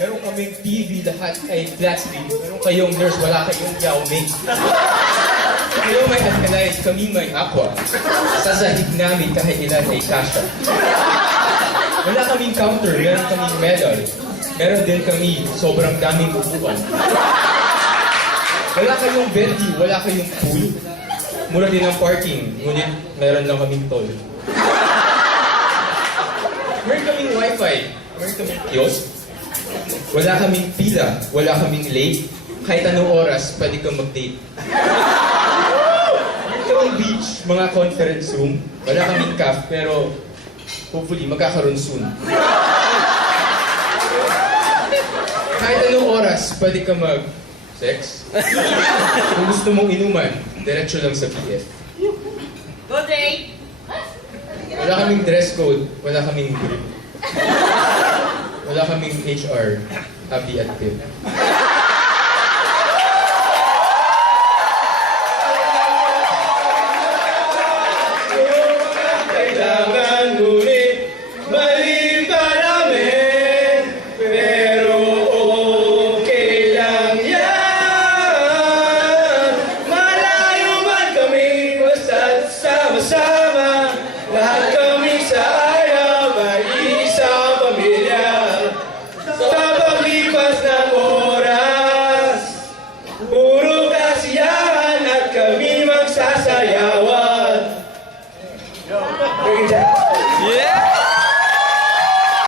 Meron kaming TV, lahat ay flat screen. Meron kayong nurse, wala kayong Yao Ming. Kayo may alkaline, kami may aqua. Sa sahig namin kahit ilan ay kasha. Wala kaming counter, meron kaming medal. Meron din kami sobrang daming upuan. Wala kayong venue, wala kayong pool. Mura din ang parking, ngunit meron lang kaming toll. Meron kaming wifi, meron kaming kiosk. Wala kaming pila, wala kaming late. Kahit anong oras, pwede kang mag-date. Meron kaming beach, mga conference room. Wala kaming cafe, pero hopefully magkakaroon soon. Kahit anong oras, pwede ka mag-sex. Kung gusto mong inuman, diretso lang sa BF. Good day! Wala kaming dress code, wala kaming grip. Wala kaming HR, happy at tip.